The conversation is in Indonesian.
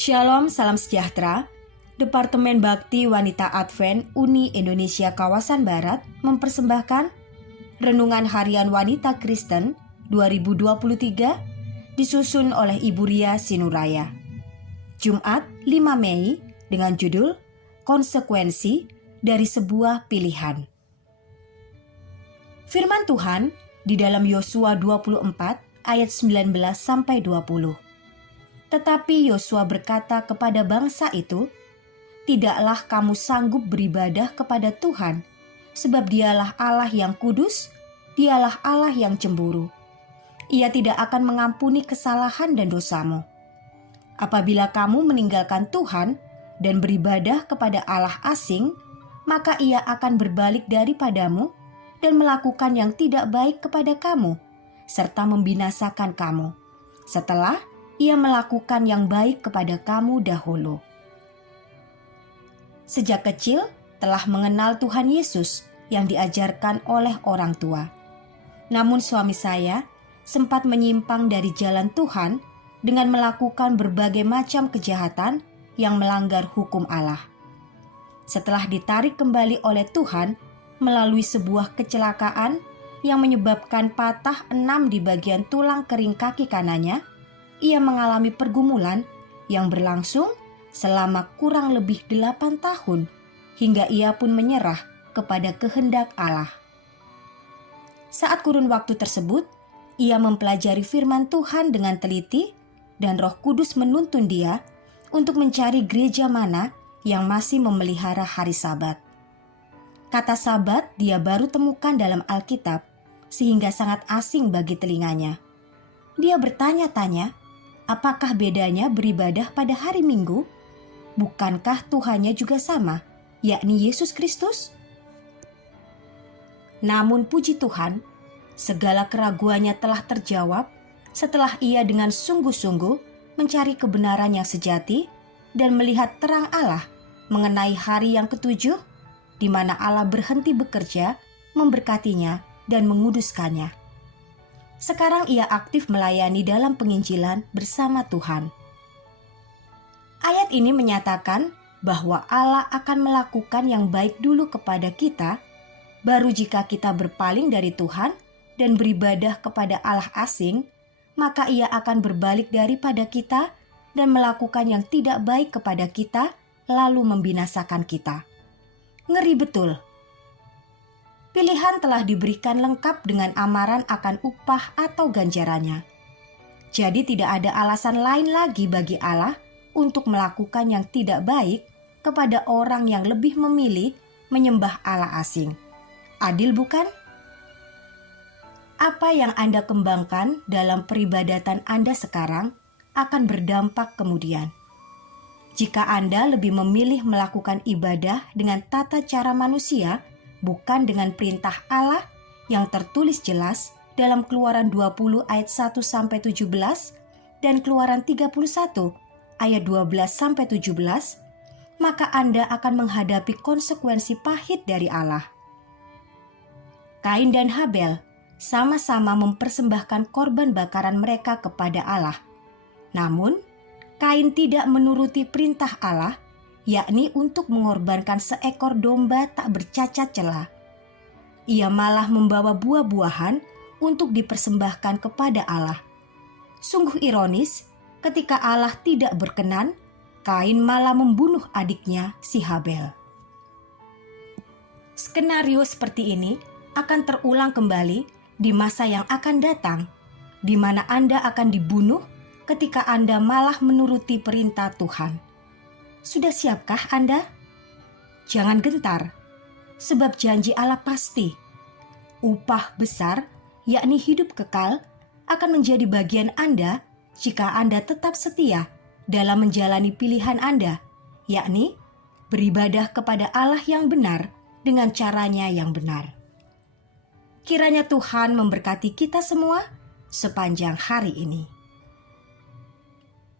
Shalom, salam sejahtera. Departemen Bakti Wanita Advent Uni Indonesia Kawasan Barat mempersembahkan Renungan Harian Wanita Kristen 2023 disusun oleh Ibu Ria Sinuraya. Jumat 5 Mei dengan judul Konsekuensi dari Sebuah Pilihan. Firman Tuhan di dalam Yosua 24 ayat 19 sampai 20. Tetapi Yosua berkata kepada bangsa itu, "Tidaklah kamu sanggup beribadah kepada Tuhan, sebab Dialah Allah yang kudus, Dialah Allah yang cemburu. Ia tidak akan mengampuni kesalahan dan dosamu. Apabila kamu meninggalkan Tuhan dan beribadah kepada Allah asing, maka Ia akan berbalik daripadamu dan melakukan yang tidak baik kepada kamu, serta membinasakan kamu, setelah Ia melakukan yang baik kepada kamu dahulu." Sejak kecil telah mengenal Tuhan Yesus yang diajarkan oleh orang tua. Namun suami saya sempat menyimpang dari jalan Tuhan dengan melakukan berbagai macam kejahatan yang melanggar hukum Allah. Setelah ditarik kembali oleh Tuhan melalui sebuah kecelakaan yang menyebabkan patah 6 di bagian tulang kering kaki kanannya, ia mengalami pergumulan yang berlangsung selama kurang lebih 8 tahun hingga ia pun menyerah kepada kehendak Allah. Saat kurun waktu tersebut, ia mempelajari firman Tuhan dengan teliti dan Roh Kudus menuntun dia untuk mencari gereja mana yang masih memelihara hari Sabat. Kata Sabat dia baru temukan dalam Alkitab sehingga sangat asing bagi telinganya. Dia bertanya-tanya, apakah bedanya beribadah pada hari Minggu? Bukankah Tuhannya juga sama, yakni Yesus Kristus? Namun puji Tuhan, segala keraguannya telah terjawab setelah ia dengan sungguh-sungguh mencari kebenaran yang sejati dan melihat terang Allah mengenai hari yang ketujuh, di mana Allah berhenti bekerja, memberkatinya dan menguduskannya. Sekarang ia aktif melayani dalam penginjilan bersama Tuhan. Ayat ini menyatakan bahwa Allah akan melakukan yang baik dulu kepada kita, baru jika kita berpaling dari Tuhan dan beribadah kepada Allah asing, maka ia akan berbalik daripada kita dan melakukan yang tidak baik kepada kita, lalu membinasakan kita. Ngeri betul. Pilihan telah diberikan lengkap dengan amaran akan upah atau ganjarannya. Jadi tidak ada alasan lain lagi bagi Allah untuk melakukan yang tidak baik kepada orang yang lebih memilih menyembah Allah asing. Adil bukan? Apa yang Anda kembangkan dalam peribadatan Anda sekarang akan berdampak kemudian. Jika Anda lebih memilih melakukan ibadah dengan tata cara manusia, bukan dengan perintah Allah yang tertulis jelas dalam Keluaran 20 ayat 1-17 dan Keluaran 31 ayat 12-17, maka Anda akan menghadapi konsekuensi pahit dari Allah. Kain dan Habel sama-sama mempersembahkan korban bakaran mereka kepada Allah. Namun, Kain tidak menuruti perintah Allah, yakni untuk mengorbankan seekor domba tak bercacat celah. Ia malah membawa buah-buahan untuk dipersembahkan kepada Allah. Sungguh ironis, ketika Allah tidak berkenan, Kain malah membunuh adiknya si Habel. Skenario seperti ini akan terulang kembali di masa yang akan datang, di mana Anda akan dibunuh ketika Anda malah menuruti perintah Tuhan. Sudah siapkah Anda? Jangan gentar, sebab janji Allah pasti. Upah besar, yakni hidup kekal, akan menjadi bagian Anda jika Anda tetap setia dalam menjalani pilihan Anda, yakni beribadah kepada Allah yang benar dengan caranya yang benar. Kiranya Tuhan memberkati kita semua sepanjang hari ini.